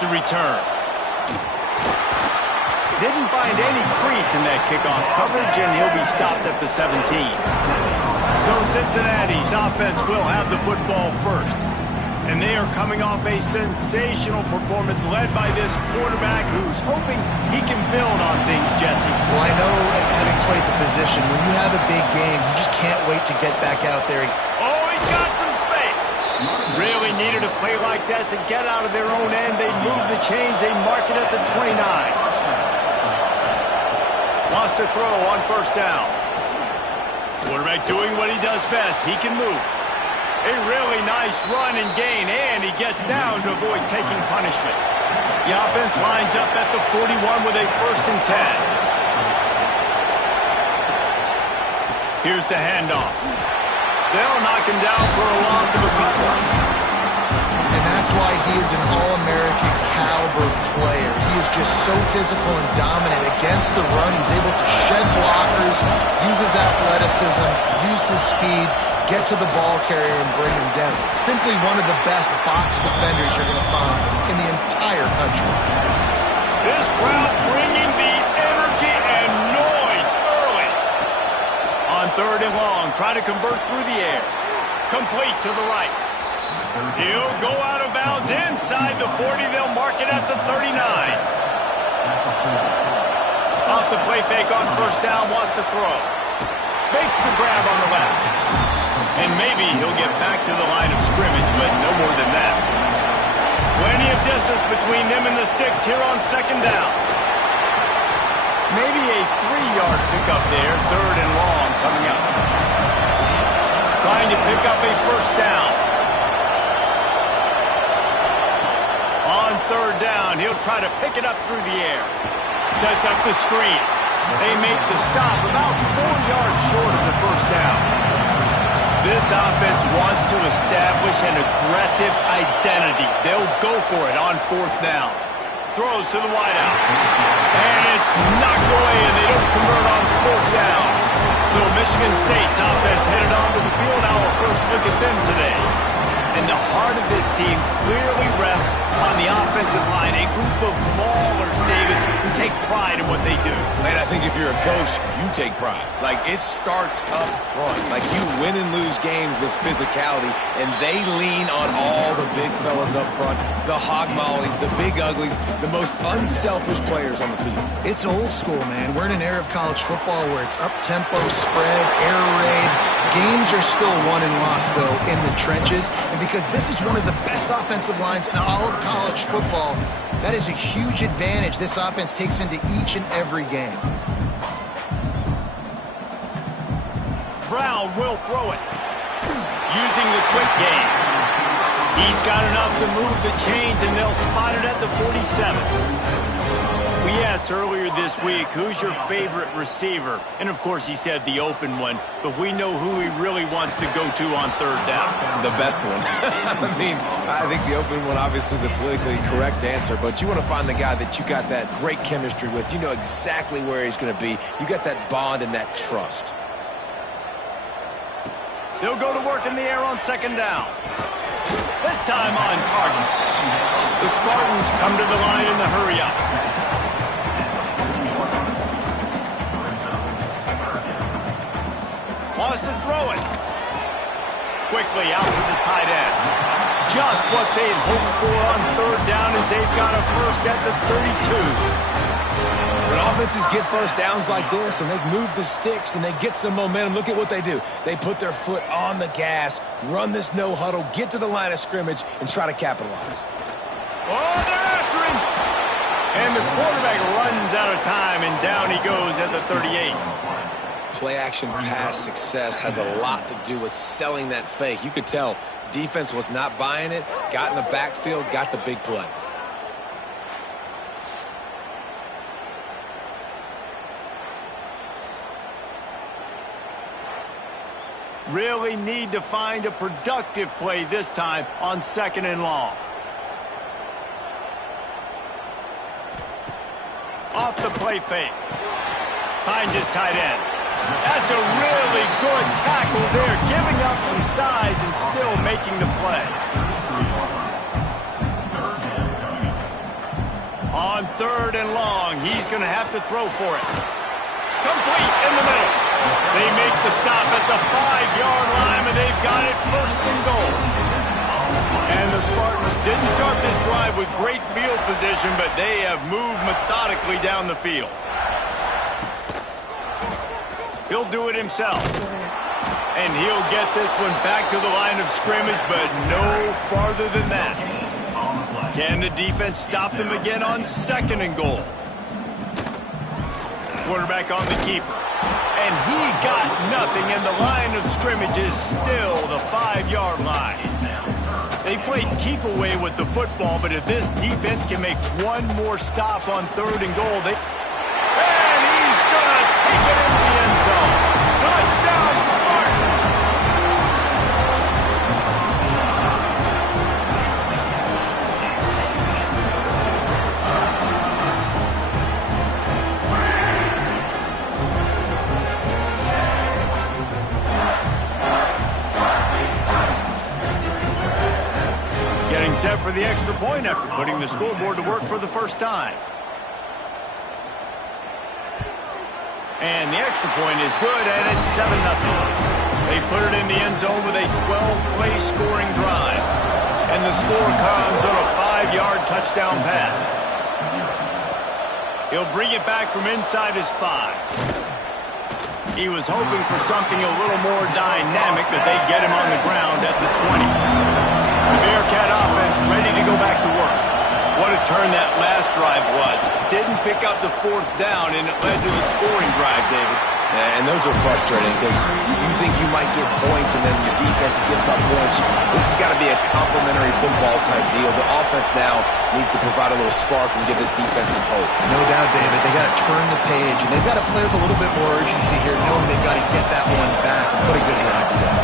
the return. Didn't find any crease in that kickoff coverage, and he'll be stopped at the 17. So Cincinnati's offense will have the football first. And they are coming off a sensational performance led by this quarterback who's hoping he can build on things, Jesse. Well, I know, having played the position, when you have a big game, you just can't wait to get back out there. Oh, he's got some space. Really needed a play like that to get out of their own end. They move the chains. They mark it at the 29. Lost to throw on first down. Quarterback doing what he does best. He can move. A really nice run and gain, and he gets down to avoid taking punishment. The offense lines up at the 41 with a 1st and 10. Here's the handoff. They'll knock him down for a loss of a couple. And that's why he is an All-American caliber player. He is just so physical and dominant against the run. He's able to shed blockers, use his athleticism, use his speed, get to the ball carrier and bring him down. Simply one of the best box defenders you're going to find in the entire country. This crowd bringing the energy and noise early. On 3rd and long, try to convert through the air. Complete to the right. He'll go out of bounds inside the 40. They'll mark it at the 39. Off the play fake on first down, wants to throw. Makes the grab on the left. And maybe he'll get back to the line of scrimmage, but no more than that. Plenty of distance between them and the sticks here on 2nd down. Maybe a 3-yard pickup there, 3rd and long coming up. Trying to pick up a 1st down. On 3rd down, he'll try to pick it up through the air. Sets up the screen. They make the stop about 4 yards short of the 1st down. This offense wants to establish an aggressive identity. They'll go for it on 4th down. Throws to the wideout. And it's knocked away, and they don't convert on 4th down. So Michigan State's offense headed onto the field. Our first look at them today. And the heart of this team clearly rests on the offensive line. A group of maulers, David, who take pride in what they do. Man, I think if you're a coach, you take pride. Like, it starts up front. Like, you win and lose games with physicality, and they lean on all the big fellas up front, the hog mollies, the big uglies, the most unselfish players on the field. It's old school, man. We're in an era of college football where it's up-tempo, spread, air raid. Games are still won and lost, though, in the trenches. And because this is one of the best offensive lines in all of college football, that is a huge advantage this offense takes into each and every game. Brown will throw it. Using the quick game. He's got enough to move the chains, and they'll spot it at the 47. We asked earlier this week, who's your favorite receiver? And, of course, he said the open one. But we know who he really wants to go to on 3rd down. The best one. I mean, I think the open one, obviously the politically correct answer. But you want to find the guy that you got that great chemistry with. You know exactly where he's going to be. You got that bond and that trust. They'll go to work in the air on 2nd down. This time on target. The Spartans come to the line in the hurry-up. Wants to throw it. Quickly out to the tight end. Just what they'd hoped for on 3rd down as they've got a first at the 32. When offenses get first downs like this and they move the sticks and they get some momentum, look at what they do. They put their foot on the gas, run this no huddle, get to the line of scrimmage, and try to capitalize. Oh, they're after him. And the quarterback runs out of time, and down he goes at the 38. Play-action pass success has a lot to do with selling that fake. You could tell defense was not buying it, got in the backfield, got the big play. Really need to find a productive play this time on 2nd and long. Off the play fake. Finds his tight end. That's a really good tackle there, giving up some size and still making the play. On 3rd and long, he's going to have to throw for it. Complete in the middle. They make the stop at the 5-yard line, and they've got it 1st and goal. And the Spartans didn't start this drive with great field position, but they have moved methodically down the field. He'll do it himself. And he'll get this one back to the line of scrimmage, but no farther than that. Can the defense stop them again on 2nd and goal? Quarterback on the keeper. And he got nothing, and the line of scrimmage is still the 5-yard line. They played keep away with the football, but if this defense can make one more stop on 3rd and goal, and he's going to take it into the end zone. Touchdown, Spartans! Getting set for the extra point after putting the scoreboard to work for the first time. And the extra point is good, and it's 7-0. They put it in the end zone with a 12-play scoring drive. And the score comes on a 5-yard touchdown pass. He'll bring it back from inside his 5. He was hoping for something a little more dynamic, but they get him on the ground at the 20. The Bearcat offense ready to go back to work. What a turn that last drive was. Didn't pick up the 4th down, and it led to the scoring drive, David. Yeah, and those are frustrating because you think you might get points and then your defense gives up points. This has got to be a complementary football type deal. The offense now needs to provide a little spark and give this defense some hope. No doubt, David. They got to turn the page, and they've got to play with a little bit more urgency here, knowing they've got to get that one back and put a good drive together.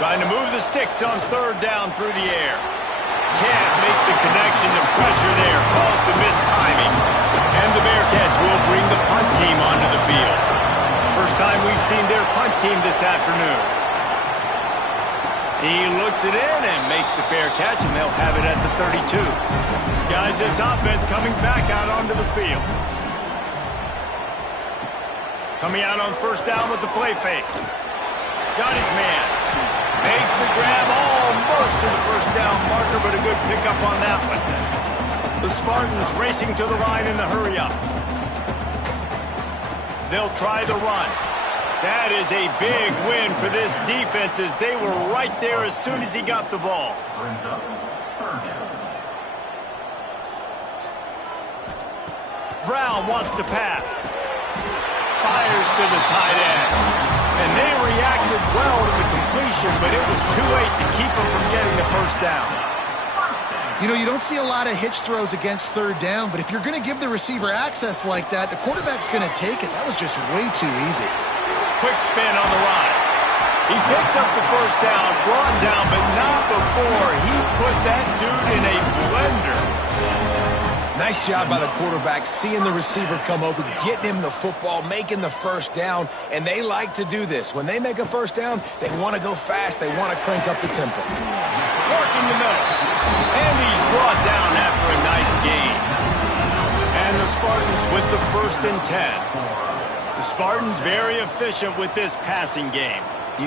Trying to move the sticks on 3rd down through the air. Can't make the connection. The pressure there caused the missed timing. And the Bearcats will bring the punt team onto the field. First time we've seen their punt team this afternoon. He looks it in and makes the fair catch, and they'll have it at the 32. Guys, this offense coming back out onto the field. Coming out on 1st down with the play fake. Got his man. Makes the grab almost to the 1st down marker, but a good pickup on that one. The Spartans racing to the line in the hurry-up. They'll try the run. That is a big win for this defense as they were right there as soon as he got the ball. Brown wants to pass. Fires to the tight end. And they reacted well to the completion, but it was too late to keep them from getting the 1st down. You know, you don't see a lot of hitch throws against 3rd down, but if you're going to give the receiver access like that, the quarterback's going to take it. That was just way too easy. Quick spin on the run. He picks up the 1st down, brought down, but not before he put that dude in a blender. Nice job by the quarterback, seeing the receiver come open, getting him the football, making the 1st down, and they like to do this. When they make a 1st down, they want to go fast. They want to crank up the tempo. Working the middle. And he's brought down after a nice gain. And the Spartans with the 1st and 10. The Spartans very efficient with this passing game.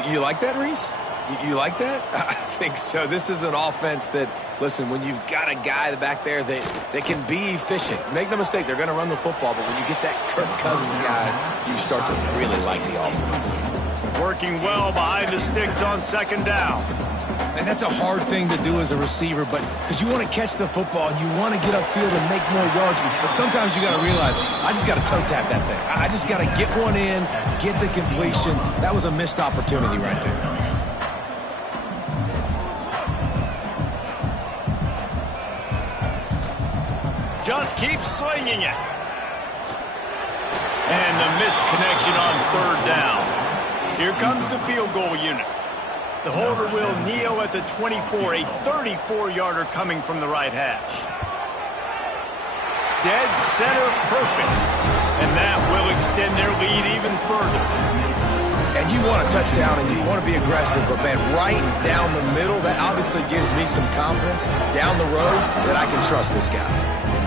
You like that, Reese? You like that? I think so. This is an offense that, listen, when you've got a guy back there that can be efficient, make no mistake, they're going to run the football, but when you get that Kirk Cousins guys, you start to really like the offense. Working well behind the sticks on 2nd down. And that's a hard thing to do as a receiver, but because you want to catch the football and you want to get upfield and make more yards. But sometimes you got to realize, I just got to toe tap that thing. I just got to get one in, get the completion. That was a missed opportunity right there. Just keep slinging it. And the missed connection on 3rd down. Here comes the field goal unit. The holder will kneel at the 24, a 34-yarder coming from the right hash. Dead center perfect. And that will extend their lead even further. And you want a touchdown and you want to be aggressive, but man, right down the middle, that obviously gives me some confidence down the road that I can trust this guy.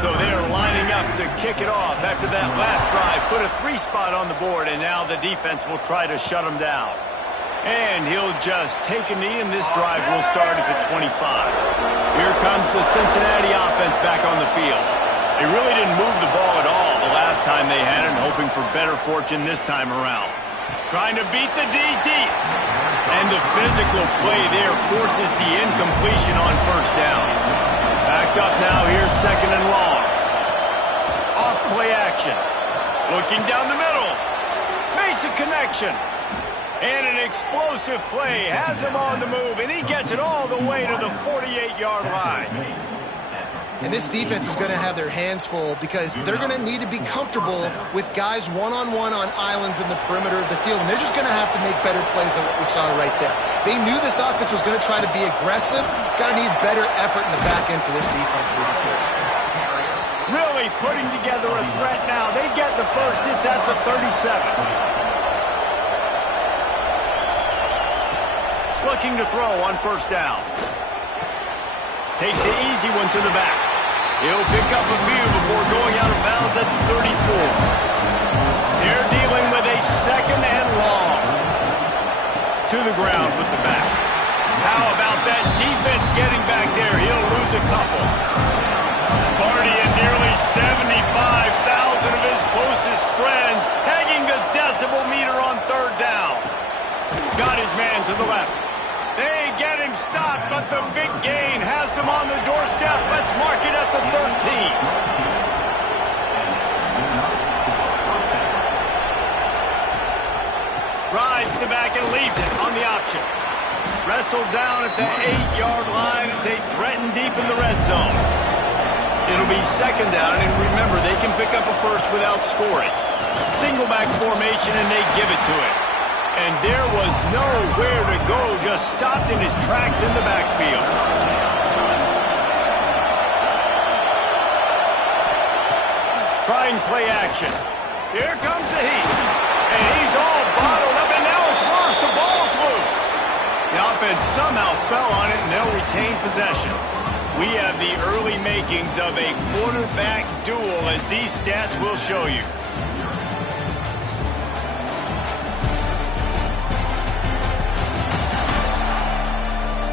So they're lining up to kick it off after that last drive. Put a 3 spot on the board, and now the defense will try to shut him down. And he'll just take a knee, and this drive will start at the 25. Here comes the Cincinnati offense back on the field. They really didn't move the ball at all the last time they had it, hoping for better fortune this time around. Trying to beat the D deep. And the physical play there forces the incompletion on first down. Backed up now, here's 2nd and long. Off play action. Looking down the middle. Makes a connection. And an explosive play has him on the move, and he gets it all the way to the 48-yard line. And this defense is going to have their hands full because they're going to need to be comfortable with guys one-on-one on islands in the perimeter of the field, and they're just going to have to make better plays than what we saw right there. They knew this offense was going to try to be aggressive. Got to need better effort in the back end for this defense moving forward. Really putting together a threat now. They get the first. It's at the 37. Looking to throw on first down. Takes the easy one to the back. He'll pick up a few before going out of bounds at the 34. They're dealing with a 2nd and long. To the ground with the back. How about that defense getting back there? He'll lose a couple. Sparty and nearly 75,000 of his closest friends pegging the decibel meter on 3rd down. Got his man to the left. They get him stopped, but the big gain has them on the doorstep. Let's mark it at the 13. Rides the back and leaves it on the option. Wrestled down at the 8-yard line as they threaten deep in the red zone. It'll be 2nd down, and remember, they can pick up a first without scoring. Single back formation, and they give it to him. And there was nowhere to go, just stopped in his tracks in the backfield. Trying play action. Here comes the heat. And he's all bottled up, and now it's worse. The ball's loose. The offense somehow fell on it, and they'll retain possession. We have the early makings of a quarterback duel, as these stats will show you.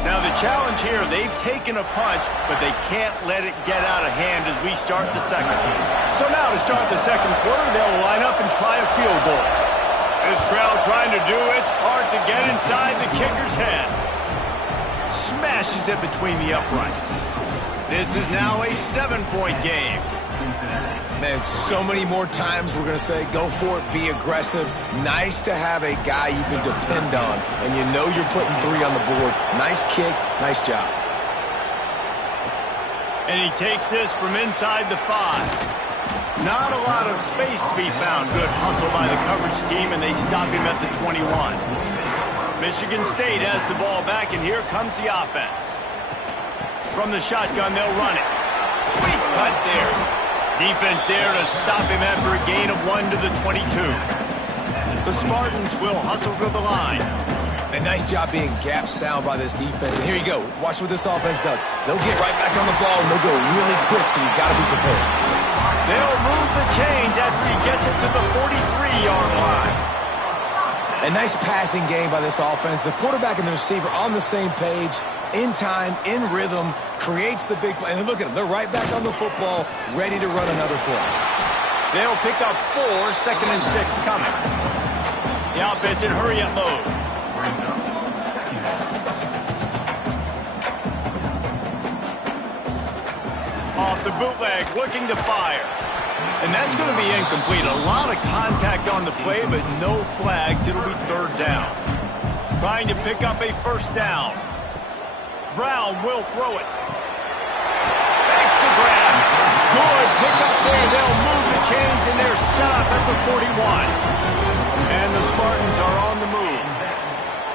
Now the challenge here, they've taken a punch, but they can't let it get out of hand as we start the 2nd. So now to start the 2nd quarter, they'll line up and try a field goal. This crowd trying to do its part to get inside the kicker's head. Smashes it between the uprights. This is now a 7-point game. Man, so many more times we're going to say, go for it, be aggressive. Nice to have a guy you can depend on, and you know you're putting 3 on the board. Nice kick, nice job. And he takes this from inside the 5. Not a lot of space to be found. Good hustle by the coverage team, and they stop him at the 21. Michigan State has the ball back, and here comes the offense. From the shotgun, they'll run it. Sweet cut there. Defense there to stop him after a gain of 1 to the 22. The Spartans will hustle to the line. A nice job being gap sound by this defense. And here you go. Watch what this offense does. They'll get right back on the ball, and they'll go really quick, so you got to be prepared. They'll move the chains after he gets it to the 43-yard line. A nice passing game by this offense. The quarterback and the receiver on the same page, in time, in rhythm, creates the big play. And look at them. They're right back on the football, ready to run another play. They'll pick up 4, 2nd and 6 coming. The offense in hurry-up mode. Off the bootleg, looking to fire. And that's going to be incomplete. A lot of contact on the play, but no flags. It'll be 3rd down. Trying to pick up a first down. Brown will throw it. Makes the grab. Good pick up there. They'll move the chains, and they're set up at the 41. And the Spartans are on the move.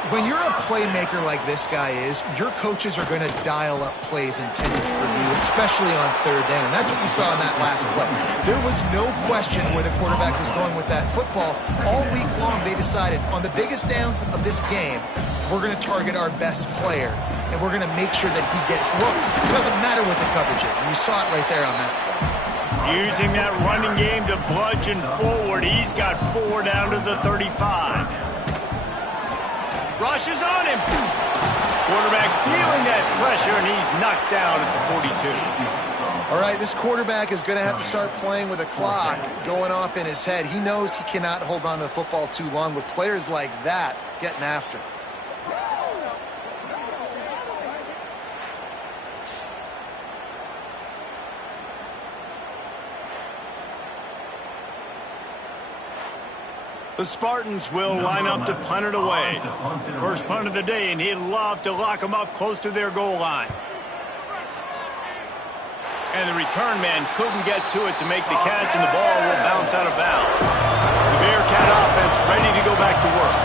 When you're a playmaker like this guy is, your coaches are going to dial up plays intended for you, especially on third down. That's what you saw in that last play. There was no question where the quarterback was going with that football. All week long, they decided on the biggest downs of this game, we're going to target our best player, and we're going to make sure that he gets looks. It doesn't matter what the coverage is, and you saw it right there on that play. Using that running game to bludgeon forward. He's got 4 down to the 35. Rushes on him. Quarterback feeling that pressure, and he's knocked down at the 42. All right, this quarterback is going to have to start playing with a clock going off in his head. He knows he cannot hold on to the football too long with players like that getting after him. The Spartans will line up to punt it away. First punt of the day, and he'd love to lock them up close to their goal line. And the return man couldn't get to it to make the catch, and the ball will bounce out of bounds. The Bearcat offense ready to go back to work.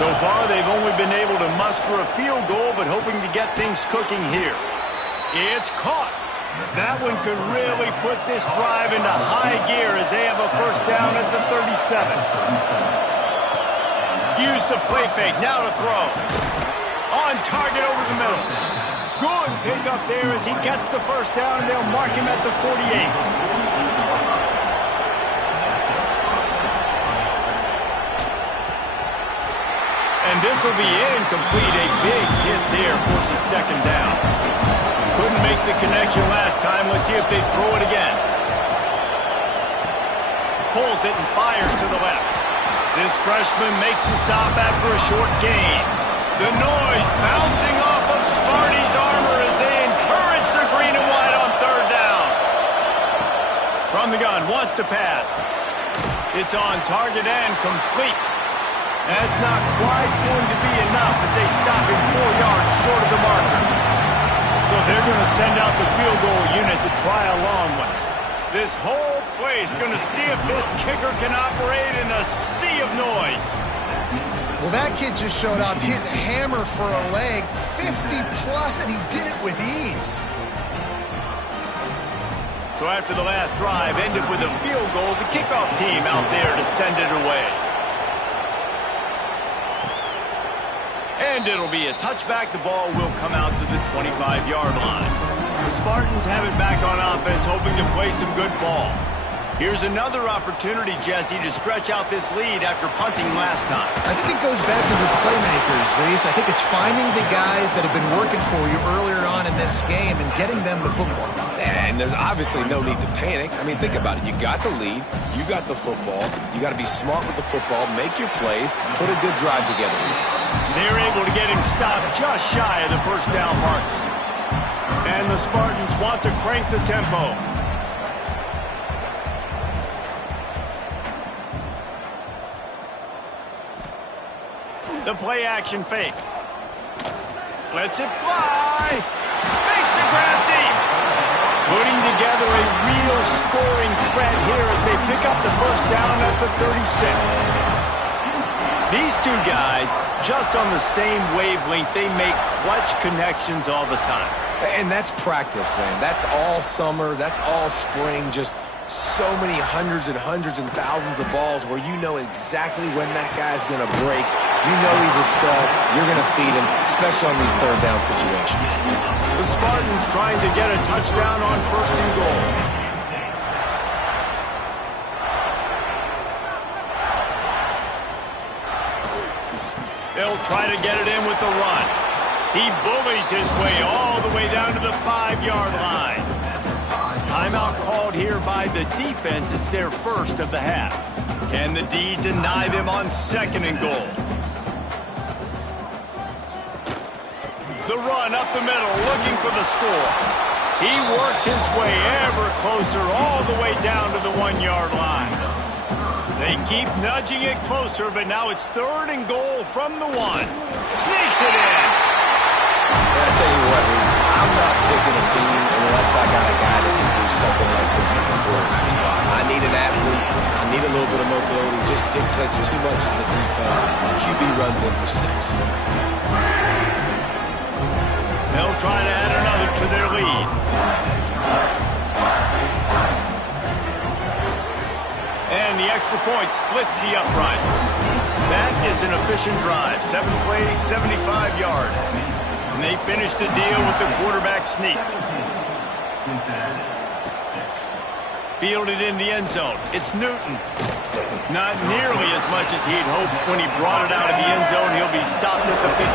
So far, they've only been able to muster a field goal, but hoping to get things cooking here. It's caught. That one could really put this drive into high gear as they have a first down at the 37. Use the play fake, now to throw. On target over the middle. Good pick up there as he gets the first down, and they'll mark him at the 48. And this will be incomplete. A big hit there forces second down. Couldn't make the connection last time. Let's see if they throw it again. Pulls it and fires to the left. This freshman makes the stop after a short gain. The noise bouncing off of Sparty's armor as they encourage the green and white on third down. From the gun, wants to pass. It's on target and complete. That's not quite going to be enough as they stop him 4 yards short of the marker. So they're going to send out the field goal unit to try a long one. This whole place going to see if this kicker can operate in a sea of noise. Well, that kid just showed off his hammer for a leg, 50-plus, and he did it with ease. So after the last drive ended with a field goal, the kickoff team out there to send it away. And it'll be a touchback. The ball will come out to the 25-yard line. The Spartans have it back on offense, hoping to play some good ball. Here's another opportunity, Jesse, to stretch out this lead after punting last time. I think it goes back to the playmakers, Reese. I think it's finding the guys that have been working for you earlier on in this game and getting them the football. And there's obviously no need to panic. I mean, think about it. You got the lead. You got the football. You got to be smart with the football, make your plays, put a good drive together. They're able to get him stopped just shy of the first down mark. And the Spartans want to crank the tempo. The play action fake. Lets it fly. Makes the grab deep. Putting together a real scoring threat here as they pick up the first down at the 36. These two guys, just on the same wavelength, they make clutch connections all the time. And that's practice, man. That's all summer. That's all spring. Just so many hundreds and thousands of balls where you know exactly when that guy's going to break. You know he's a stud. You're going to feed him, especially on these third down situations. The Spartans trying to get a touchdown on first and goal. They'll try to get it in with the run. He bullies his way all the way down to the 5-yard line. Timeout called here by the defense. It's their first of the half. Can the D deny them on second and goal? The run up the middle, looking for the score. He works his way ever closer all the way down to the 1-yard line. They keep nudging it closer, but now it's third and goal from the 1. Sneaks it in. And I tell you what, Reese, I'm not picking a team unless I got a guy that can do something like this at the quarterback spot. I need an athlete. I need a little bit of mobility. Just dictates too much to the defense. QB runs in for 6. They'll try to add another to their lead. And the extra point splits the uprights. That is an efficient drive. 7 plays, 75 yards. And they finish the deal with the quarterback sneak. Fielded in the end zone. It's Newton. Not nearly as much as he'd hoped when he brought it out of the end zone. He'll be stopped at the 15.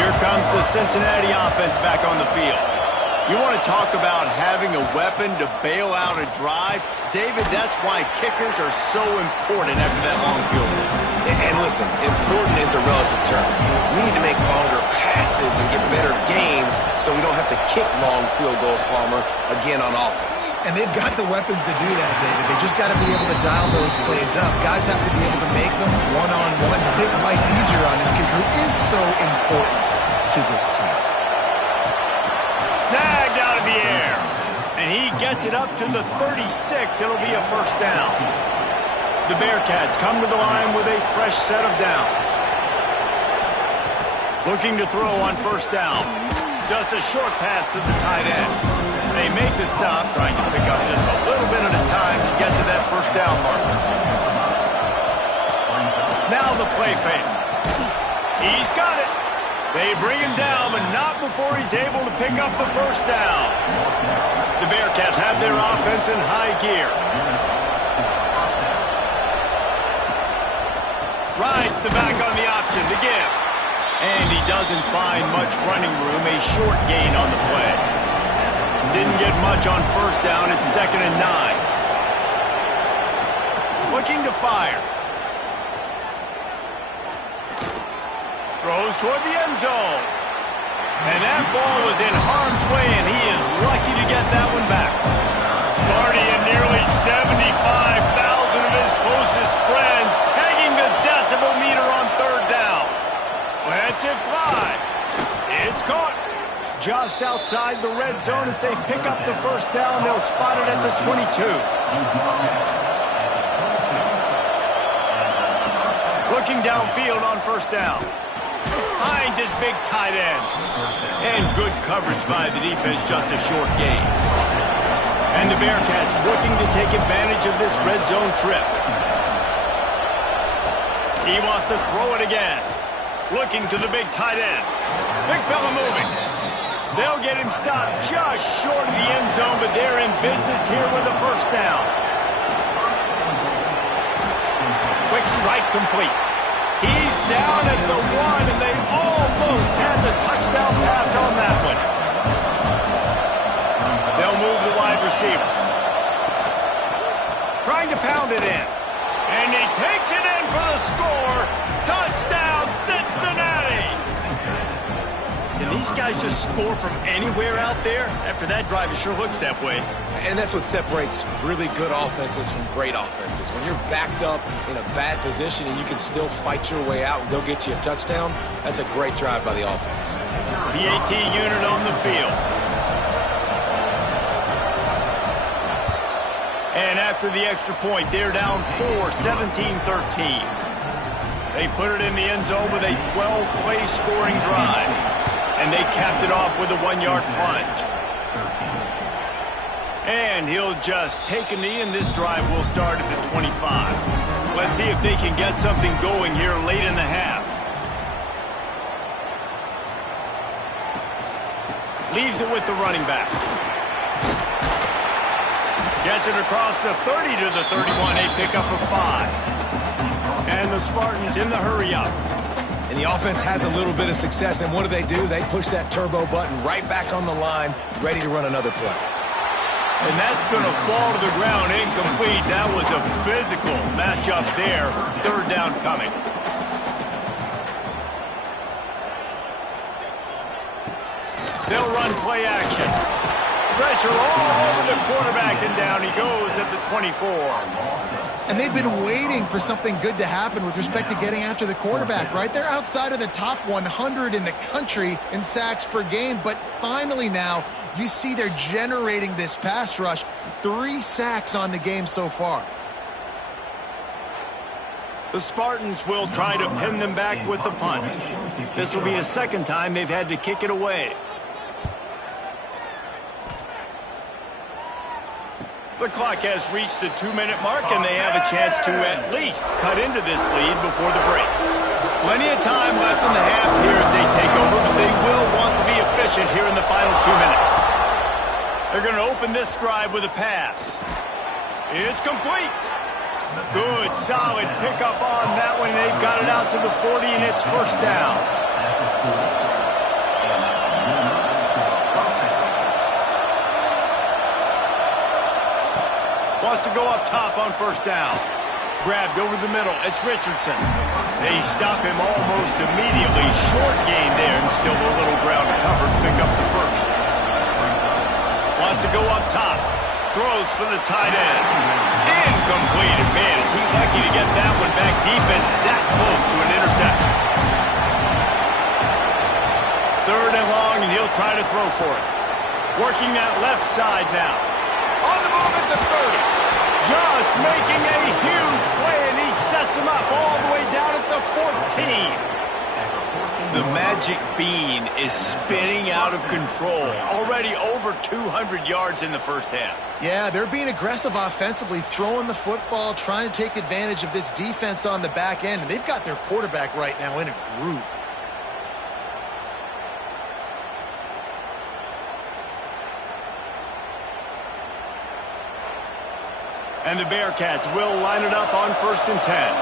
Here comes the Cincinnati offense back on the field. You want to talk about having a weapon to bail out a drive? David, that's why kickers are so important after that long field goal. And listen, important is a relative term. We need to make longer passes and get better gains so we don't have to kick long field goals, Palmer, again on offense. And they've got the weapons to do that, David. They just got to be able to dial those plays up. Guys have to be able to make them one-on-one to make life easier on this kid who is so important to this team. Snagged out of the air. And he gets it up to the 36. It'll be a first down. The Bearcats come to the line with a fresh set of downs. Looking to throw on first down. Just a short pass to the tight end. They make the stop, trying to pick up just a little bit at a time to get to that first down marker. Now the play fake. He's got it. They bring him down, but not before he's able to pick up the first down. The Bearcats have their offense in high gear. Rides the back on the option to give. And he doesn't find much running room, a short gain on the play. Didn't get much on first down, it's 2nd and 9. Looking to fire. Throws toward the end zone. And that ball was in harm's way, and he is lucky to get that one back. Smarty and nearly 75,000 of his closest friends pegging the decibel meter on third down. Lets it fly. It's caught. Just outside the red zone as they pick up the first down. They'll spot it at the 22. Looking downfield on first down. Finds his big tight end. And good coverage by the defense, just a short gain. And the Bearcats looking to take advantage of this red zone trip. He wants to throw it again. Looking to the big tight end. Big fella moving. They'll get him stopped just short of the end zone, but they're in business here with a first down. Quick strike complete. He's down at the 1, and they almost had the touchdown pass on that one. They'll move the wide receiver. Trying to pound it in. And he takes it in for the score. Touchdown, Cincinnati! Can these guys just score from anywhere out there? After that drive, it sure looks that way. And that's what separates really good offenses from great offenses. When you're backed up in a bad position and you can still fight your way out and go get you a touchdown, that's a great drive by the offense. PAT unit on the field. And after the extra point, they're down 4, 17-13. They put it in the end zone with a 12-play scoring drive. And they capped it off with a 1-yard plunge. And he'll just take a knee, and this drive will start at the 25. Let's see if they can get something going here late in the half. Leaves it with the running back. Gets it across the 30 to the 31. They pick up a 5. And the Spartans in the hurry-up. And the offense has a little bit of success, and what do? They push that turbo button right back on the line, ready to run another play. And that's going to fall to the ground incomplete. That was a physical matchup there. Third down coming. They'll run play action. Pressure all over the quarterback, and down he goes at the 24. And they've been waiting for something good to happen with respect to getting after the quarterback, right? They're outside of the top 100 in the country in sacks per game, but finally now you see they're generating this pass rush. 3 sacks on the game so far. The Spartans will try to pin them back with the punt. This will be a second time they've had to kick it away. The clock has reached the 2-minute mark, and they have a chance to at least cut into this lead before the break. Plenty of time left in the half here as they take over, but they will want to be efficient here in the final 2 minutes. They're going to open this drive with a pass. It's complete. Good, solid pickup on that one. They've got it out to the 40, and it's first down. Wants to go up top on first down. Grabbed over the middle. It's Richardson. They stop him almost immediately. Short gain there, and still a little ground covered. Pick up the first. Wants to go up top. Throws for the tight end. Incomplete. And man, is he lucky to get that one back. Defense that close to an interception. Third and long, and he'll try to throw for it. Working that left side now. On the move at the 30. Just making a huge play, and he sets him up all the way down at the 14. The magic bean is spinning out of control. Already over 200 yards in the first half. Yeah, they're being aggressive offensively, throwing the football, trying to take advantage of this defense on the back end. And they've got their quarterback right now in a groove. And the Bearcats will line it up on 1st and 10.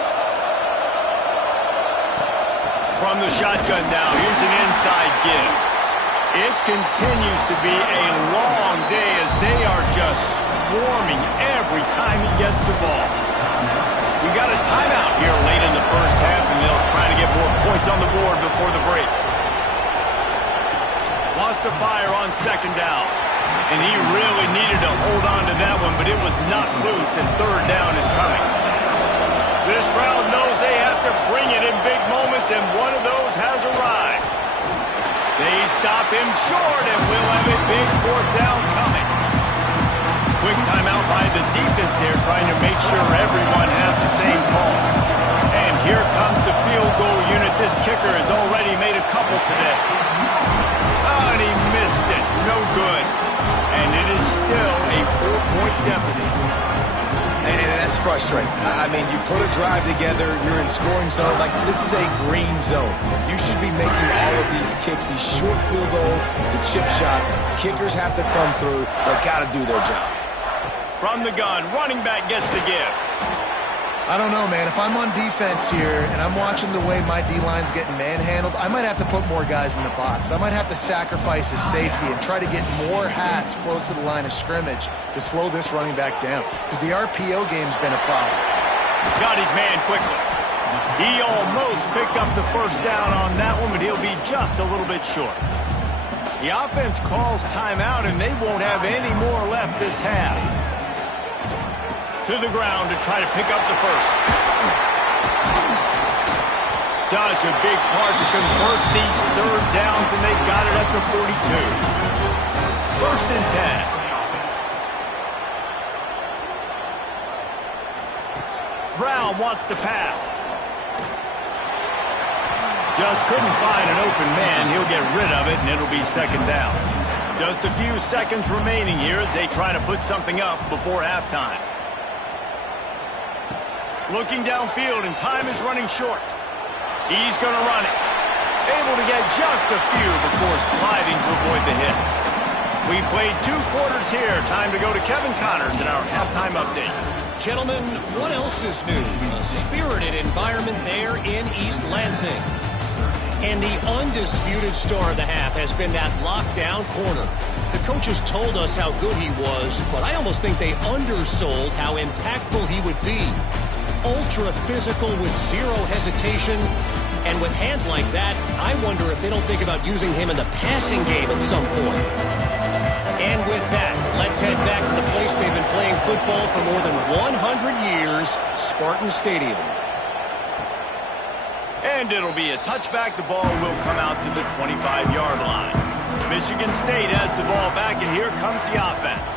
From the shotgun now, here's an inside give. It continues to be a long day as they are just swarming every time he gets the ball. We got a timeout here late in the first half, and they'll try to get more points on the board before the break. Wants to fire on 2nd down. And he really needed to hold on to that one, but it was not loose, and 3rd down is coming. This crowd knows they have to bring it in big moments, and one of those has arrived. They stop him short, and we'll have a big 4th down coming. Quick timeout by the defense there, trying to make sure everyone has the same call. And here comes the field goal unit. This kicker has already made a couple today. Oh, and he missed it. No good. And it is still a 4-point deficit. And that's frustrating. I mean, you put a drive together, you're in scoring zone. Like, this is a green zone. You should be making all of these kicks, these short field goals, the chip shots. Kickers have to come through. They've got to do their job. From the gun, running back gets the give. I don't know, man. If I'm on defense here and I'm watching the way my D-line's getting manhandled, I might have to put more guys in the box. I might have to sacrifice his safety and try to get more hats close to the line of scrimmage to slow this running back down, because the RPO game's been a problem. Got his man quickly. He almost picked up the 1st down on that one, but he'll be just a little bit short. The offense calls timeout, and they won't have any more left this half. To the ground to try to pick up the 1st. Such a big part to convert these 3rd downs, and they got it at the 42. 1st and 10. Brown wants to pass. Just couldn't find an open man. He'll get rid of it, and it'll be 2nd down. Just a few seconds remaining here as they try to put something up before halftime. Looking downfield, and time is running short. He's going to run it. Able to get just a few before sliding to avoid the hits. We've played 2 quarters here. Time to go to Kevin Connors in our halftime update. Gentlemen, what else is new? A spirited environment there in East Lansing. And the undisputed star of the half has been that lockdown corner. The coaches told us how good he was, but I almost think they undersold how impactful he would be. Ultra physical with zero hesitation, and with hands like that, I wonder if they don't think about using him in the passing game at some point. And with that, let's head back to the place they've been playing football for more than 100 years, Spartan Stadium. And it'll be a touchback. The ball will come out to the 25-yard line. Michigan State has the ball back, and here comes the offense.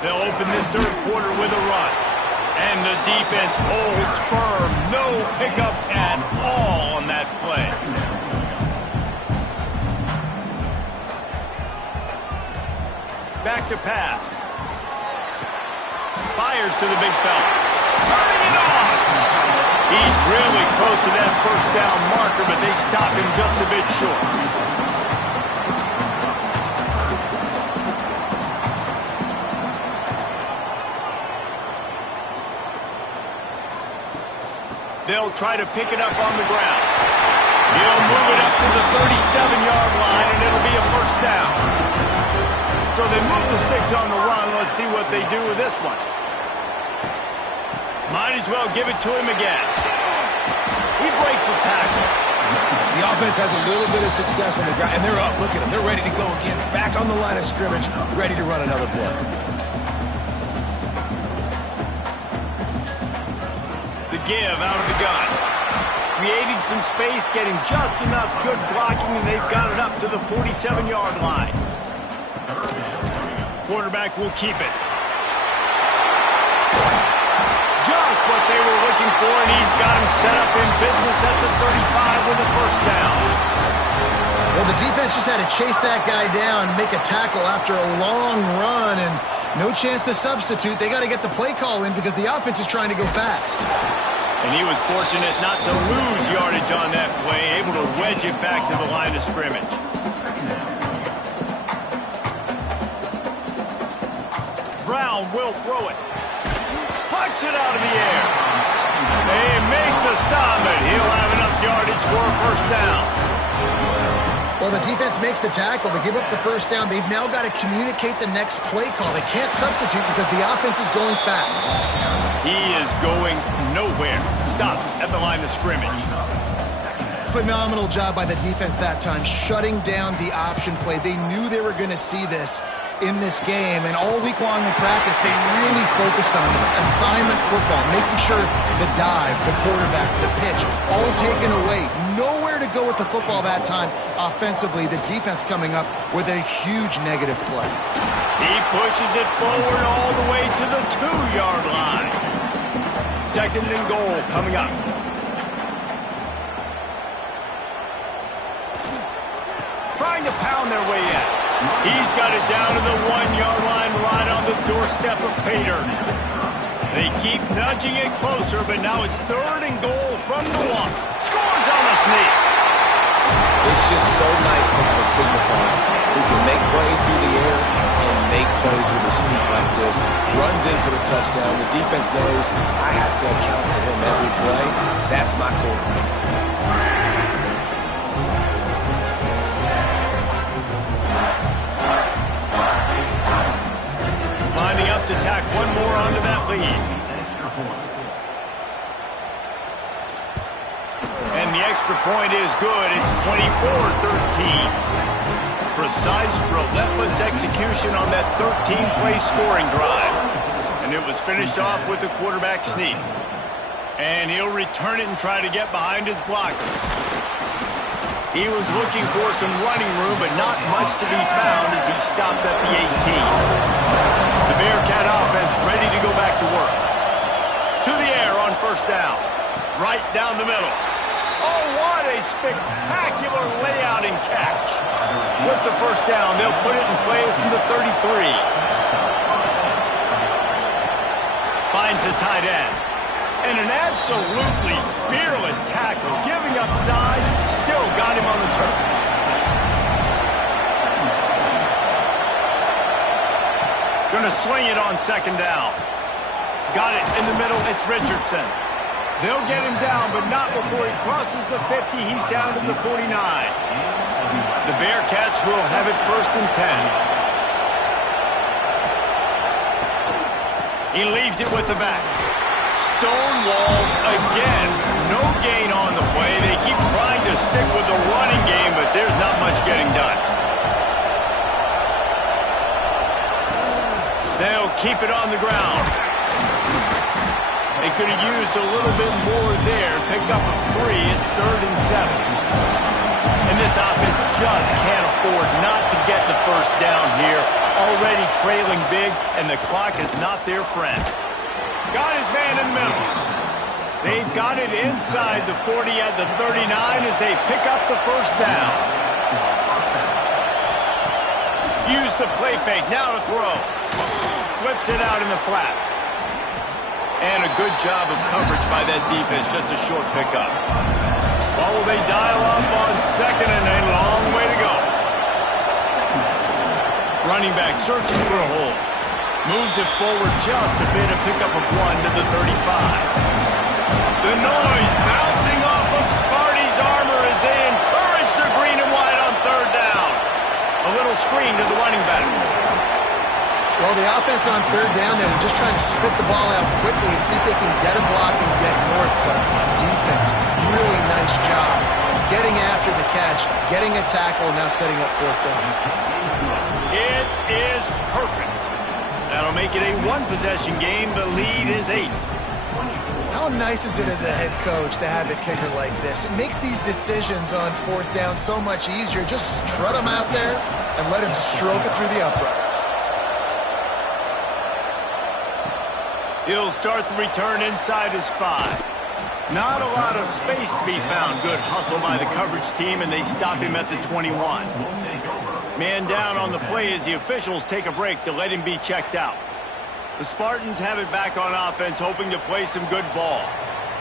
They'll open this 3rd quarter with a run. And the defense holds firm. No pickup at all on that play. Back to pass. Fires to the big fella. Turning it on. He's really close to that first down marker, but they stop him just a bit short. They'll try to pick it up on the ground. He'll move it up to the 37-yard line, and it'll be a first down. So they move the sticks on the run. Let's see what they do with this one. Might as well give it to him again. He breaks the tackle. The offense has a little bit of success on the ground, and they're up. Look at them. They're ready to go again. Back on the line of scrimmage, ready to run another play. The give out of the gun. Creating some space, getting just enough good blocking, and they've got it up to the 47-yard line. Quarterback will keep it. Just what they were looking for, and he's got him set up in business at the 35 with a first down. Well, the defense just had to chase that guy down, make a tackle after a long run, and no chance to substitute. They got to get the play call in because the offense is trying to go fast. And he was fortunate not to lose yardage on that play, able to wedge it back to the line of scrimmage. Brown will throw it. Pucks it out of the air. They make the stop, and he'll have enough yardage for a first down. Well, the defense makes the tackle. They give up the first down. They've now got to communicate the next play call. They can't substitute because the offense is going fast. He is going nowhere. Stop at the line of scrimmage. Phenomenal job by the defense that time, shutting down the option play. They knew they were going to see this in this game, and all week long in practice, they really focused on this assignment football, making sure the dive, the quarterback, the pitch, all taken away. Nowhere to go with the football that time offensively. The defense coming up with a huge negative play. He pushes it forward all the way to the 2-yard line. Second and goal coming up. Trying to pound their way in. He's got it down to the 1-yard line, right on the doorstep of Pater. They keep nudging it closer, but now it's third and goal from the 1. Scores on the sneak. It's just so nice to have a signal back who can make plays through the air and make plays with his feet like this. Runs in for the touchdown. The defense knows I have to account for him every play. That's my quarterback. Lining up to tack one more onto that lead. And the extra point is good. It's 24-13. Precise, relentless execution on that 13-play scoring drive. And it was finished off with a quarterback sneak. And he'll return it and try to get behind his blockers. He was looking for some running room, but not much to be found as he stopped at the 18. The Bearcat offense ready to go back to work. To the air on first down. Right down the middle. Oh, what a spectacular layout and catch. With the first down, they'll put it in play from the 33. Finds the tight end. And an absolutely fearless tackle. Giving up size, still got him on the turf. Going to swing it on second down. Got it in the middle. It's Richardson. They'll get him down, but not before he crosses the 50. He's down to the 49. The Bearcats will have it first and 10. He leaves it with the back. Stonewalled again. No gain on the play. They keep trying to stick with the running game, but there's not much getting done. They'll keep it on the ground. They could have used a little bit more there. Pick up a 3. It's third and 7. And this offense just can't afford not to get the first down here. Already trailing big, and the clock is not their friend. Got his man in the middle. They've got it inside the 40 at the 39 as they pick up the first down. Use the play fake. Now to throw. Flips it out in the flat. And a good job of coverage by that defense. Just a short pickup. Oh, they dial up on second and a long way to go. Running back searching for a hole. Moves it forward just a bit. A pickup of 1 to the 35. The noise bouncing off of Sparty's armor as they encourage the green and white on third down. A little screen to the running back. Well, the offense on third down there, they're just trying to spit the ball out quickly and see if they can get a block and get north. But defense, really nice job getting after the catch, getting a tackle, and now setting up fourth down. It is perfect. That'll make it a one-possession game. The lead is 8. How nice is it as a head coach to have a kicker like this? It makes these decisions on fourth down so much easier. Just strut him out there and let him stroke it through the uprights. He'll start the return inside his 5. Not a lot of space to be found. Good hustle by the coverage team, and they stop him at the 21. Man down on the play as the officials take a break to let him be checked out. The Spartans have it back on offense, hoping to play some good ball.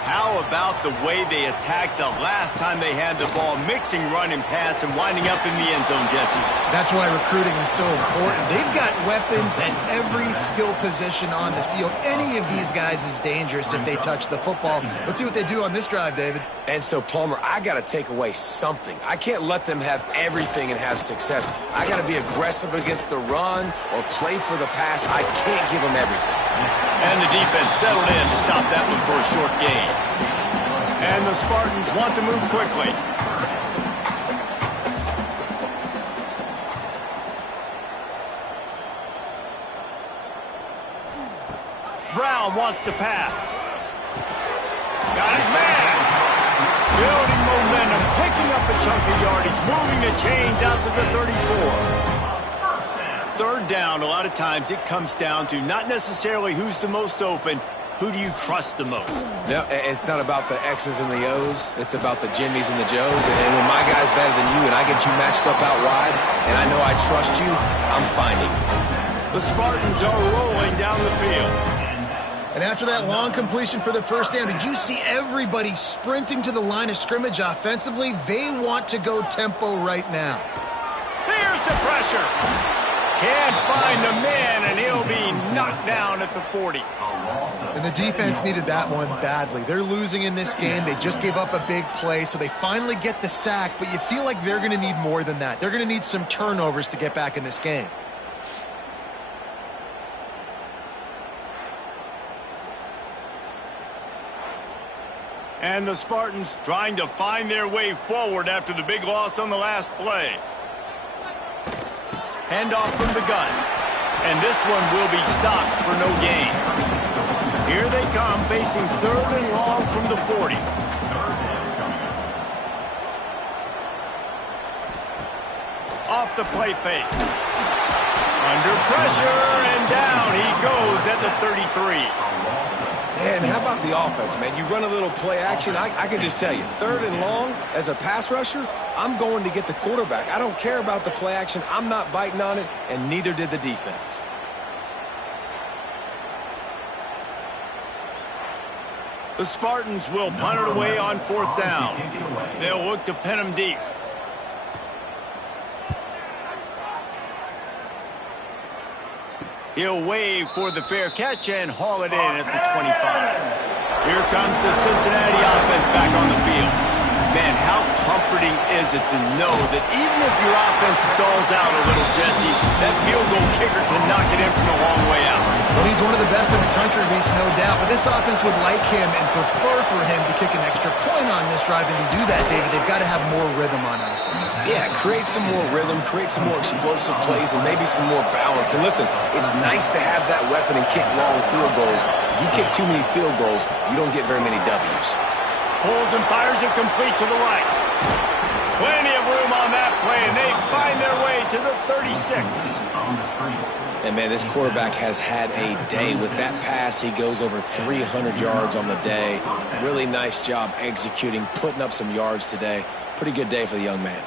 How about the way they attacked the last time they had the ball, mixing run and pass and winding up in the end zone, Jesse? That's why recruiting is so important. They've got weapons at every skill position on the field. Any of these guys is dangerous if they touch the football. Let's see what they do on this drive, David. And so, Palmer, I got to take away something. I can't let them have everything and have success. I got to be aggressive against the run or play for the pass. I can't give them everything. And the defense settled in to stop that one for a short gain. And the Spartans want to move quickly. Brown wants to pass. Got his man. Building momentum, picking up a chunk of yardage, moving the chains out to the 34. Third down, a lot of times it comes down to not necessarily who's the most open, who do you trust the most? No, it's not about the X's and the O's. It's about the Jimmies and the Joes. And when my guy's better than you and I get you matched up out wide and I know I trust you, I'm finding you. The Spartans are rolling down the field. And after that long completion for the first down, did you see everybody sprinting to the line of scrimmage offensively? They want to go tempo right now. Here's the pressure. Can't find the man, and he'll be knocked down at the 40. And the defense needed that one badly. They're losing in this game. They just gave up a big play, so they finally get the sack, but you feel like they're going to need more than that. They're going to need some turnovers to get back in this game. And the Spartans trying to find their way forward after the big loss on the last play. Handoff from the gun. And this one will be stopped for no gain. Here they come, facing third and long from the 40. Off the play fake. Under pressure, and down he goes at the 33. And how about the offense, man? You run a little play action. I can just tell you, third and long, as a pass rusher, I'm going to get the quarterback. I don't care about the play action. I'm not biting on it, and neither did the defense. The Spartans will punt it away on fourth down. They'll look to pin him deep. He'll wave for the fair catch and haul it in at the 25. Here comes the Cincinnati offense back on the field. Man, how comforting is it to know that even if your offense stalls out a little, Jesse, that field goal kicker can knock it in from a long way out. Well, he's one of the best in the country, Reese, no doubt. But this offense would like him and prefer for him to kick an extra point on this drive. And to do that, David, they've got to have more rhythm on offense. Yeah, create some more rhythm, create some more explosive plays, and maybe some more balance. And listen, it's nice to have that weapon and kick long field goals. You kick too many field goals, you don't get very many W's. Pulls and fires it complete to the right. Plenty of room on that play, and they find their way to the 36. And, man, this quarterback has had a day. With that pass, he goes over 300 yards on the day. Really nice job executing, putting up some yards today. Pretty good day for the young man.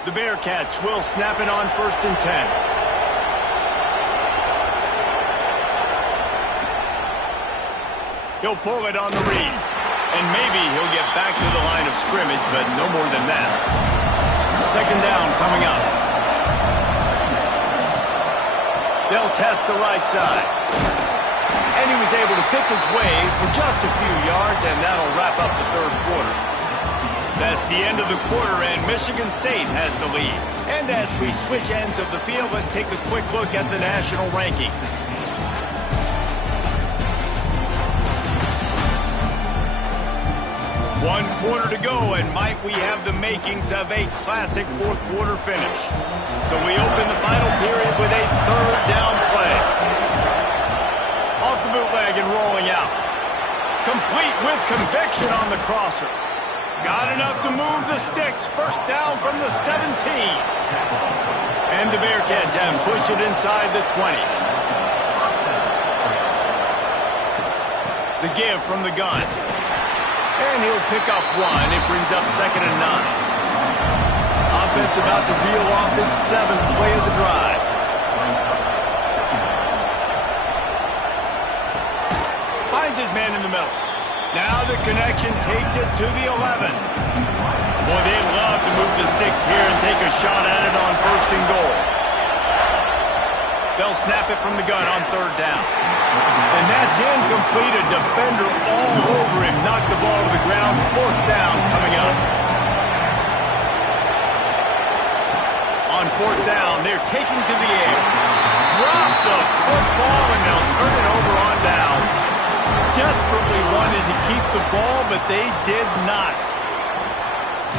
The Bearcats will snap it on 1st and 10. He'll pull it on the read. And maybe he'll get back to the line of scrimmage, but no more than that. 2nd down coming up. They'll test the right side. And he was able to pick his way for just a few yards, and that'll wrap up the 3rd quarter. That's the end of the quarter, and Michigan State has the lead. And as we switch ends of the field, let's take a quick look at the national rankings. One quarter to go, and might we have the makings of a classic 4th quarter finish. So we open the final period with a 3rd down play. Off the bootleg and rolling out. Complete with conviction on the crosser. Got enough to move the sticks. 1st down from the 17. And the Bearcats have pushed it inside the 20. The give from the gun. And he'll pick up 1. It brings up 2nd and 9. Offense about to reel off its 7th play of the drive. Finds his man in the middle. Now the connection takes it to the 11. Boy, they love to move the sticks here and take a shot at it on 1st and goal. They'll snap it from the gun on 3rd down. And that's incomplete. A defender all over him. Knocked the ball to the ground. 4th down coming up. On 4th down, they're taking to the air. Drop the football, and they'll turn it over on downs. Desperately wanted to keep the ball, but they did not.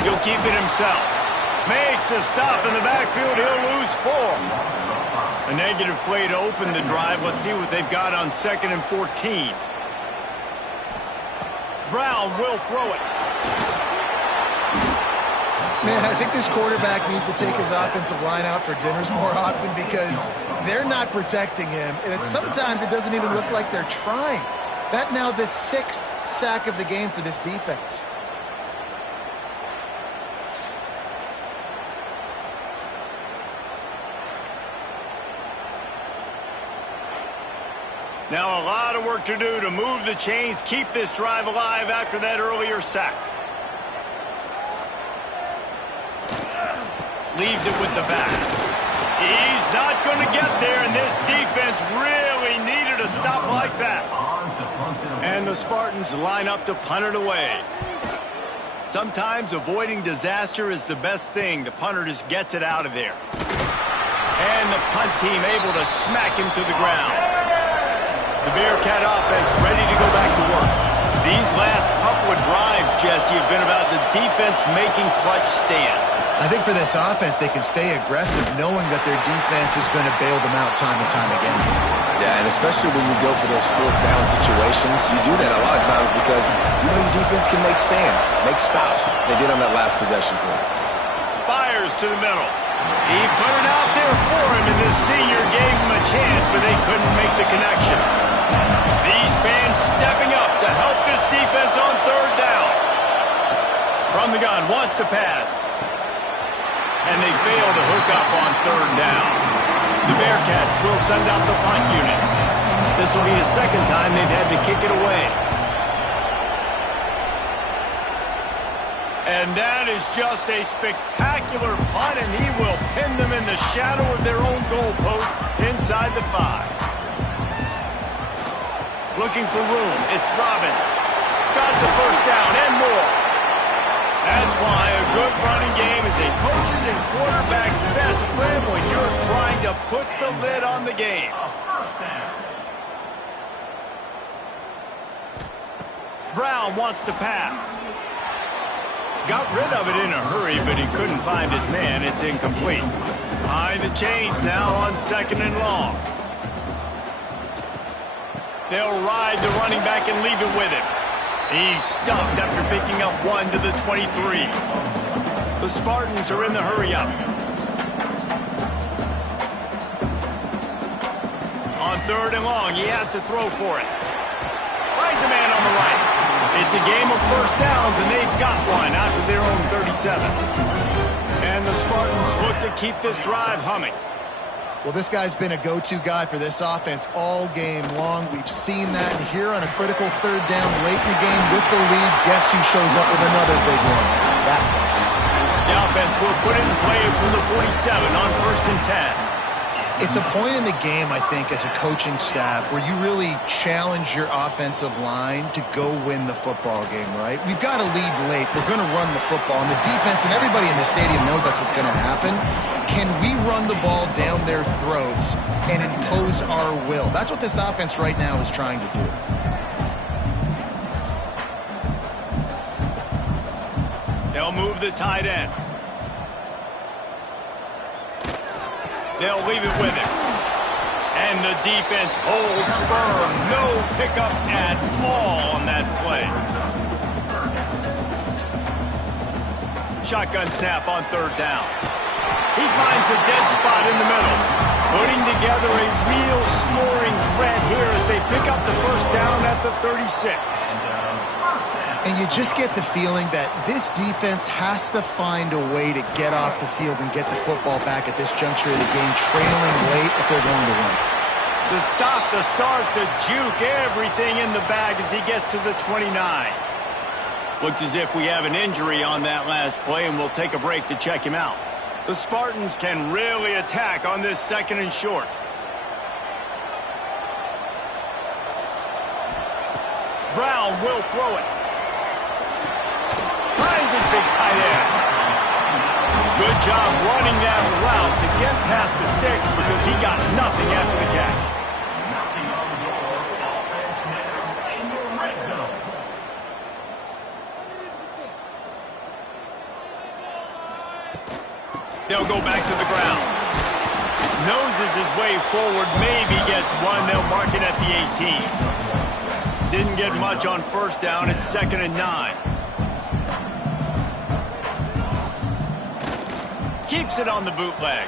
He'll keep it himself. Makes a stop in the backfield. He'll lose 4. A negative play to open the drive. Let's see what they've got on 2nd and 14. Brown will throw it. Man, I think this quarterback needs to take his offensive line out for dinners more often because they're not protecting him. And sometimes it doesn't even look like they're trying. That now the 6th sack of the game for this defense. Now a lot of work to do to move the chains, keep this drive alive after that earlier sack. Leaves it with the back. He's not going to get there, and this defense really needed a stop like that. And the Spartans line up to punt it away. Sometimes avoiding disaster is the best thing. The punter just gets it out of there. And the punt team able to smack him to the ground. The Bearcat offense ready to go back to work. These last couple of drives, Jesse, have been about the defense making clutch stand. I think for this offense, they can stay aggressive knowing that their defense is going to bail them out time and time again. Yeah, and especially when you go for those 4th down situations, you do that a lot of times because you know your defense can make stands, make stops. They did on that last possession for him. Fires to the middle. He put it out there for him, and the senior gave him a chance, but they couldn't make the connection. These fans stepping up to help this defense on 3rd down. From the gun, wants to pass. And they fail to hook up on 3rd down. The Bearcats will send out the punt unit. This will be the 2nd time they've had to kick it away. And that is just a spectacular punt, and he will pin them in the shadow of their own goalpost inside the 5. Looking for room. It's Robbins. Got the 1st down and more. That's why a good running game is a coach's and quarterback's best friend when you're trying to put the lid on the game. Brown wants to pass. Got rid of it in a hurry, but he couldn't find his man. It's incomplete. Behind the chains now on 2nd and long. They'll ride the running back and leave it with him. He's stuffed after picking up 1 to the 23. The Spartans are in the hurry up. On 3rd and long, he has to throw for it. Finds a man on the right. It's a game of first downs, and they've got one out to their own 37. And the Spartans look to keep this drive humming. Well, this guy's been a go-to guy for this offense all game long. We've seen that. And here on a critical 3rd down late in the game with the lead, guess who shows up with another big one? That one. The offense will put it in play from the 47 on 1st and 10. It's a point in the game, I think, as a coaching staff where you really challenge your offensive line to go win the football game, right? We've got to lead late. We're going to run the football. And the defense and everybody in the stadium knows that's what's going to happen. Can we run the ball down their throats and impose our will? That's what this offense right now is trying to do. They'll move the tight end. They'll leave it with him. And the defense holds firm. No pickup at all on that play. Shotgun snap on 3rd down. He finds a dead spot in the middle. Putting together a real scoring threat here as they pick up the first down at the 36. And you just get the feeling that this defense has to find a way to get off the field and get the football back at this juncture of the game, trailing late if they're going to win. The stop, the start, the juke, everything in the bag as he gets to the 29. Looks as if we have an injury on that last play, and we'll take a break to check him out. The Spartans can really attack on this 2nd and short. Brown will throw it. Finds his big tight end. Good job running that route to get past the sticks because he got nothing after the catch. They'll go back to the ground. Noses his way forward, maybe gets one. They'll mark it at the 18. Didn't get much on 1st down. It's 2nd and 9. Keeps it on the bootleg.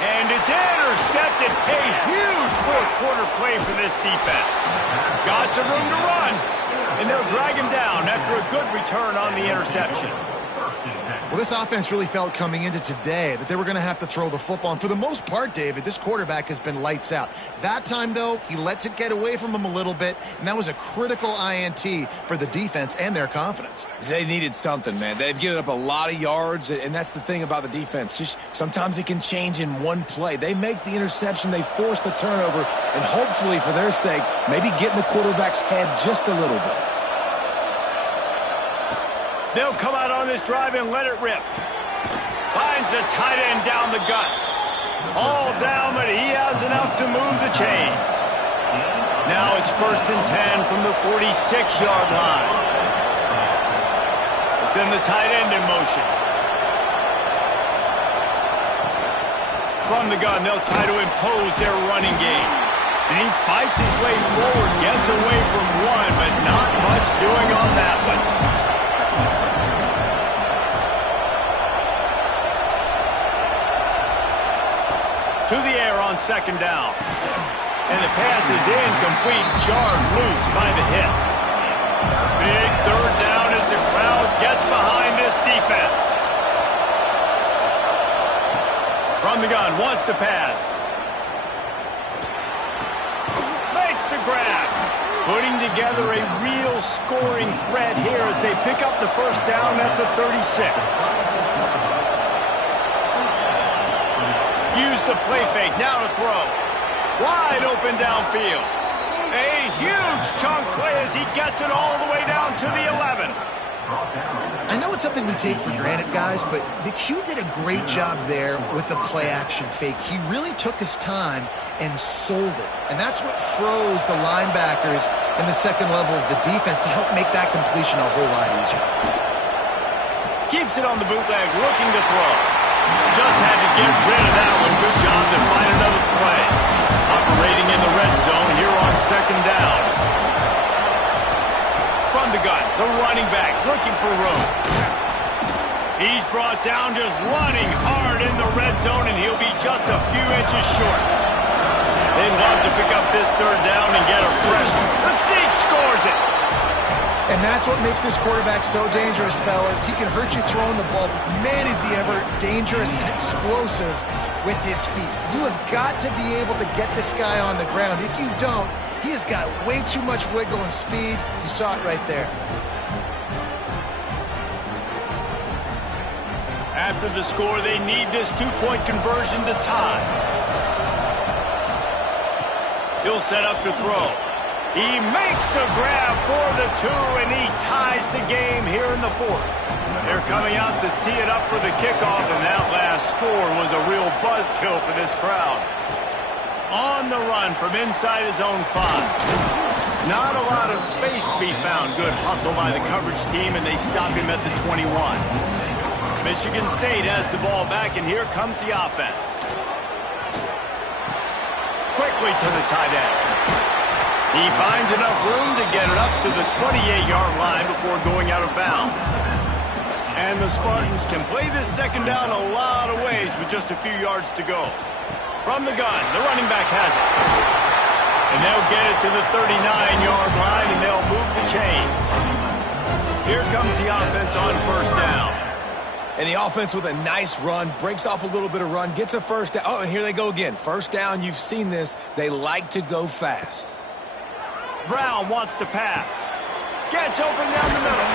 And it's intercepted. A huge 4th quarter play for this defense. Got some room to run. And they'll drag him down after a good return on the interception. Well, this offense really felt coming into today that they were going to have to throw the football. And for the most part, David, this quarterback has been lights out. That time, though, he lets it get away from him a little bit, and that was a critical INT for the defense and their confidence. They needed something, man. They've given up a lot of yards, and that's the thing about the defense. Just sometimes it can change in one play. They make the interception, they force the turnover, and hopefully, for their sake, maybe get in the quarterback's head just a little bit. They'll come out on this drive and let it rip. Finds a tight end down the gut. All down, but he has enough to move the chains. Now it's 1st and 10 from the 46-yard line. Send the tight end in motion. From the gun, they'll try to impose their running game. And he fights his way forward, gets away from one, but not much doing on that one. To the air on 2nd down. And the pass is incomplete, jarred loose by the hit. Big 3rd down as the crowd gets behind this defense. From the gun, wants to pass. Makes the grab. Putting together a real scoring threat here as they pick up the first down at the 36. Use the play fake, now to throw. Wide open downfield. A huge chunk play as he gets it all the way down to the 11. I know it's something we take for granted, guys, but the Q did a great job there with the play-action fake. He really took his time and sold it. And that's what froze the linebackers and the second level of the defense to help make that completion a whole lot easier. Keeps it on the bootleg, looking to throw. Just had to get rid of that one. Good job to find another play. Operating in the red zone here on second down. From the gun, the running back looking for room. He's brought down just running hard in the red zone, and he'll be just a few inches short. They'd love to pick up this third down and get a fresh one. The Sneak scores it. And that's what makes this quarterback so dangerous, fellas. He can hurt you throwing the ball, but man, is he ever dangerous and explosive with his feet. You have got to be able to get this guy on the ground. If you don't, he has got way too much wiggle and speed. You saw it right there. After the score, they need this two-point conversion to tie. He'll set up to throw. He makes the grab for the two, and he ties the game here in the fourth. They're coming out to tee it up for the kickoff, and that last score was a real buzzkill for this crowd. On the run from inside his own 5. Not a lot of space to be found. Good hustle by the coverage team, and they stop him at the 21. Michigan State has the ball back, and here comes the offense. Quickly to the tight end. He finds enough room to get it up to the 28-yard line before going out of bounds. And the Spartans can play this second down a lot of ways with just a few yards to go. From the gun, the running back has it. And they'll get it to the 39-yard line, and they'll move the chains. Here comes the offense on first down. And the offense with a nice run, breaks off a little bit of run, gets a first down. Oh, and here they go again. First down, you've seen this. They like to go fast. Brown wants to pass. Gets open down the middle.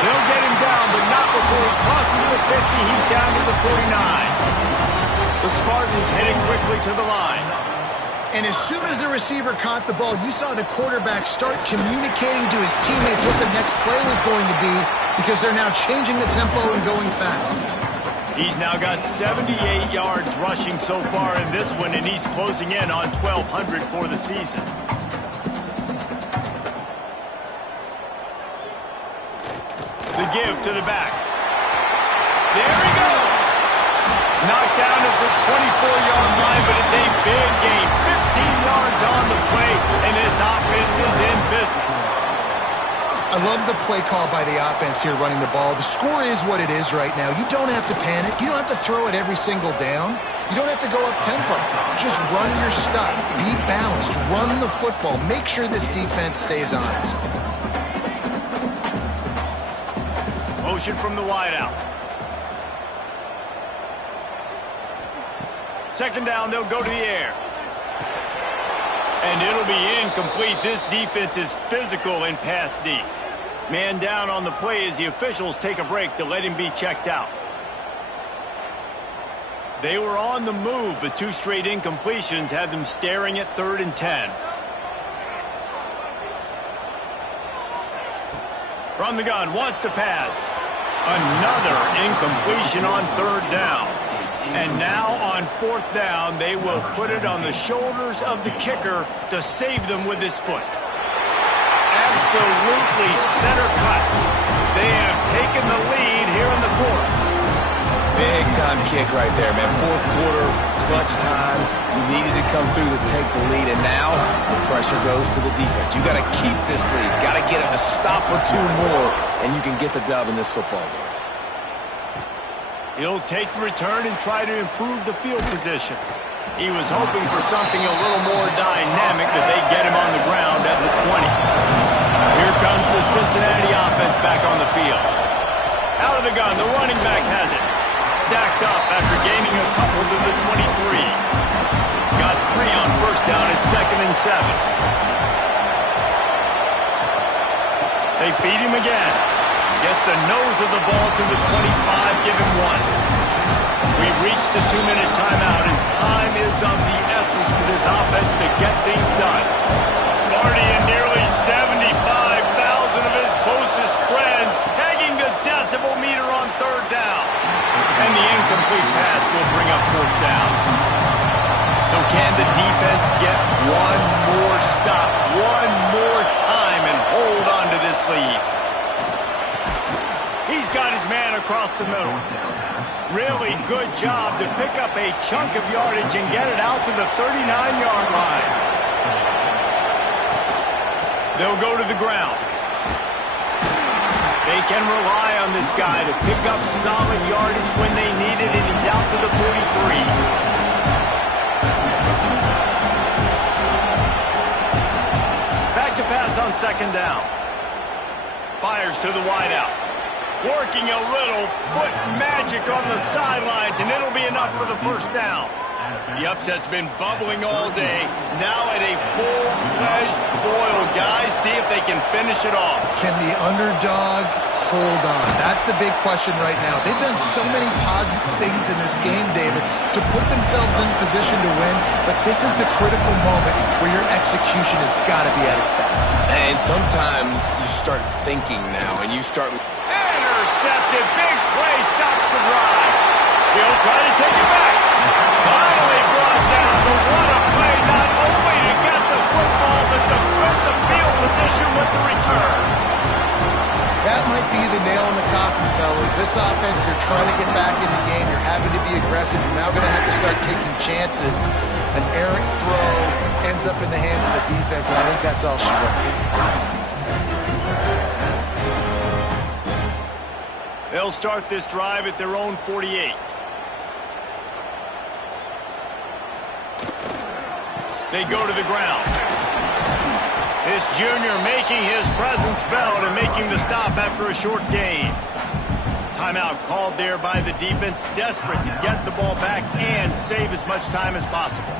They'll get him down, but not before he crosses the 50. He's down to the 49. The Spartans heading quickly to the line. And as soon as the receiver caught the ball, you saw the quarterback start communicating to his teammates what the next play was going to be, because they're now changing the tempo and going fast. He's now got 78 yards rushing so far in this one, and he's closing in on 1,200 for the season. The give to the back. There he goes. Knocked down at the 24-yard line, but it's a big gain. 15 yards on the play, and this offense is in business. I love the play call by the offense here running the ball. The score is what it is right now. You don't have to panic. You don't have to throw it every single down. You don't have to go up tempo. Just run your stuff. Be balanced. Run the football. Make sure this defense stays honest. Motion from the wideout. Second down, they'll go to the air. And it'll be incomplete. This defense is physical and pass deep. Man down on the play as the officials take a break to let him be checked out. They were on the move, but two straight incompletions have them staring at 3rd and 10. From the gun, wants to pass. Another incompletion on 3rd down. And now on 4th down, they will put it on the shoulders of the kicker to save them with his foot. Absolutely center cut. They have taken the lead here in the fourth. Big time kick right there, man. 4th quarter, clutch time. You needed to come through to take the lead, and now the pressure goes to the defense. You got to keep this lead. Got to get a stop or two more, and you can get the dub in this football game. He'll take the return and try to improve the field position. He was hoping for something a little more dynamic, that they get him on the ground at the 20. Here comes the Cincinnati offense back on the field. Out of the gun, the running back has it. Stacked up after gaining a couple to the 23. Got 3 on first down at 2nd and 7. They feed him again. Gets the nose of the ball to the 25, give him 1. We've reached the 2-minute timeout, and time is of the essence for this offense to get things done. Sparty and nearly 75,000 of his closest friends pegging the decibel meter on 3rd down. And the incomplete pass will bring up 4th down. So can the defense get one more stop, one more time got his man across the middle. Really good job to pick up a chunk of yardage and get it out to the 39-yard line. They'll go to the ground. They can rely on this guy to pick up solid yardage when they need it, and he's out to the 43. Back to pass on second down. Fires to the wideout. Working a little foot magic on the sidelines, and it'll be enough for the first down. The upset's been bubbling all day. Now at a full-fledged boil, guys. See if they can finish it off. Can the underdog hold on? That's the big question right now. They've done so many positive things in this game, David, to put themselves in position to win, but this is the critical moment where your execution has got to be at its best. And sometimes you start thinking now, and you start... Intercepted. Big play stops the drive. He'll try to take it back. Finally brought down. But what a play, not only to get the football, but to flip the field position with the return. That might be the nail in the coffin, fellas. This offense, they're trying to get back in the game. You're having to be aggressive. You're now going to have to start taking chances. An errant throw ends up in the hands of the defense, and I think that's all she wrote. They'll start this drive at their own 48. They go to the ground. This junior making his presence felt and making the stop after a short gain. Timeout called there by the defense, desperate to get the ball back and save as much time as possible.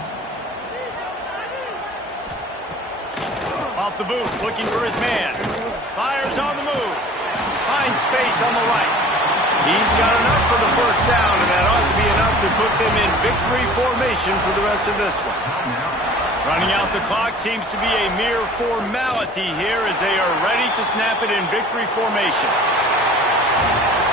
Off the boot, looking for his man. Fires on the move. Finds space on the right. He's got enough for the first down, and that ought to be enough to put them in victory formation for the rest of this one. Running out the clock seems to be a mere formality here as they are ready to snap it in victory formation.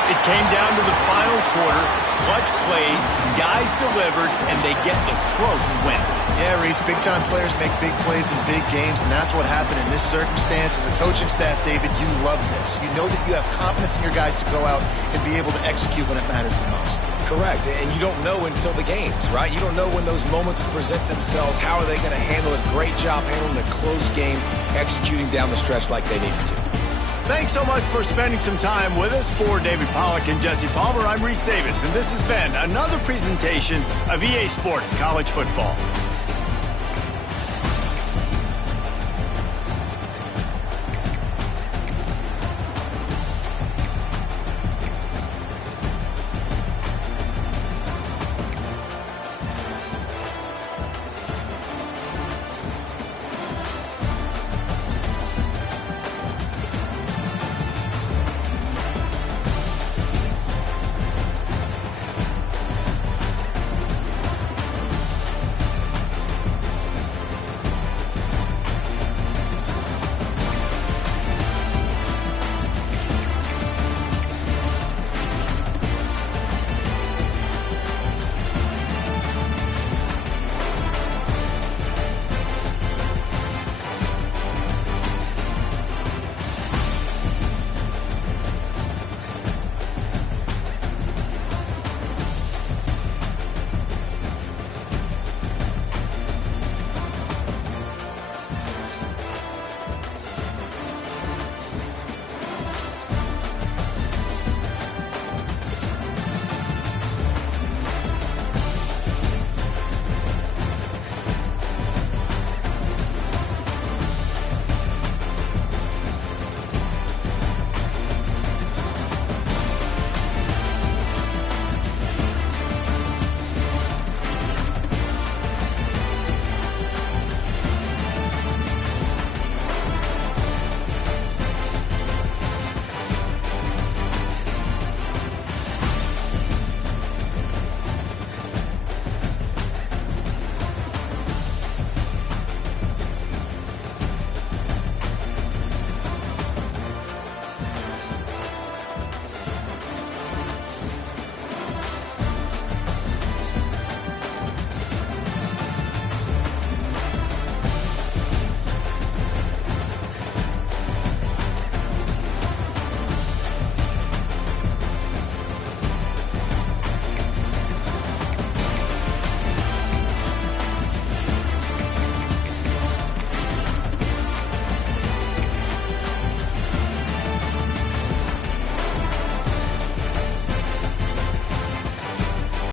It came down to the final quarter. Clutch plays, guys delivered, and they get a close win. Yeah, Reese, big-time players make big plays in big games, and that's what happened in this circumstance. As a coaching staff, David, you love this. You know that you have confidence in your guys to go out and be able to execute when it matters the most. Correct, and you don't know until the games, right? You don't know when those moments present themselves. How are they going to handle it? Great job handling a close game, executing down the stretch like they needed to. Thanks so much for spending some time with us. For David Pollack and Jesse Palmer, I'm Reese Davis, and this has been another presentation of EA Sports College Football.